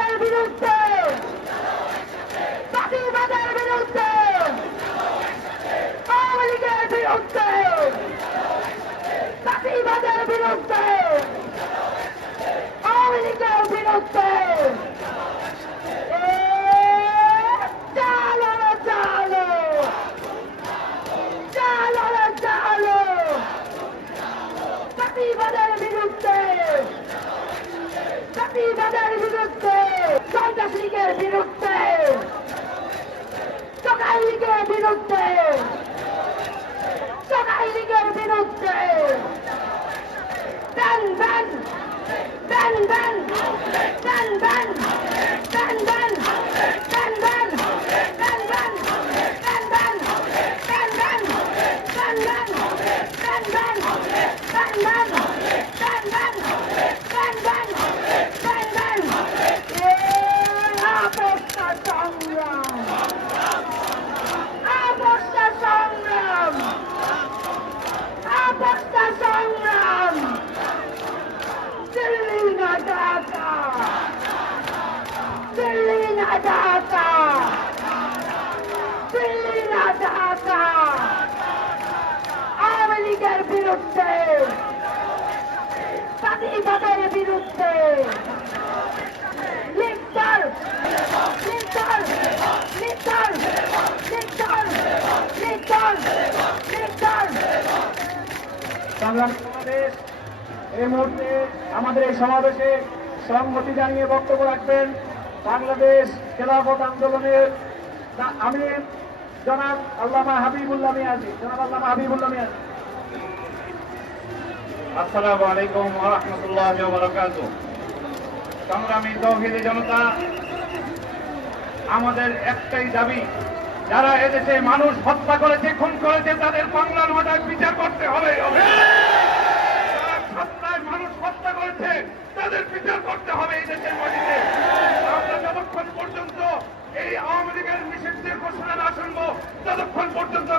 চাঁদাবাজার বিরুদ্ধে। চাঁদিবাজার বিরুদ্ধে। আওয়ামী লীগের বিরুদ্ধে। চাঁদিবাজার বিরুদ্ধে। আওয়ামী লীগের বিরুদ্ধে। বিরুদ্ধে। বিরুদ্ধে। বিরুদ্ধে। সকাল লীগের বিরুদ্ধে। সকাল লীগের বিরুদ্ধে ডান ডান ডান ডান ডান ডান ডান ডান দেন না আওয়ামী বিরুদ্ধে স্বাধীনতার বিরুদ্ধে এই মুহূর্তে আমাদের এই সমাবেশে সংহতি জানিয়ে বক্তব্য রাখবেন বাংলাদেশ খেলাফত আন্দোলনের আমির জনাব আল্লামা হাবিবুল্লাহ মিয়াজি, জনাব আল্লামা হাবিবুল্লাহ মিয়াজি। আসসালামু আলাইকুম ওয়া রাহমাতুল্লাহি ওয়া বারাকাতুহু। সংগ্রামী তৌহিদি জনতা, আমাদের একটাই দাবি, যারা এদেশে মানুষ হত্যা করেছে, খুন করেছে, তাদের বাংলার মাথায় বিচার করতে হবে। আওয়ামী লীগের নিষিদ্ধের ঘোষণা না শুনব, ততক্ষণ পর্যন্ত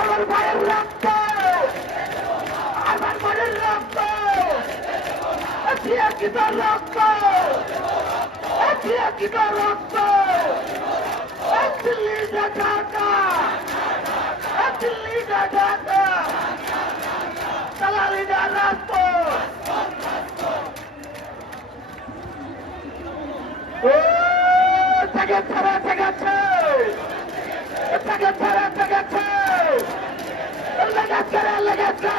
আমার ভাইয়ের রক্ত, আমার ভাইয়ের রক্ত রক্ত রক্ত। গেছে এটা গেছে এটা গেছে এটা গেছে এটা গেছে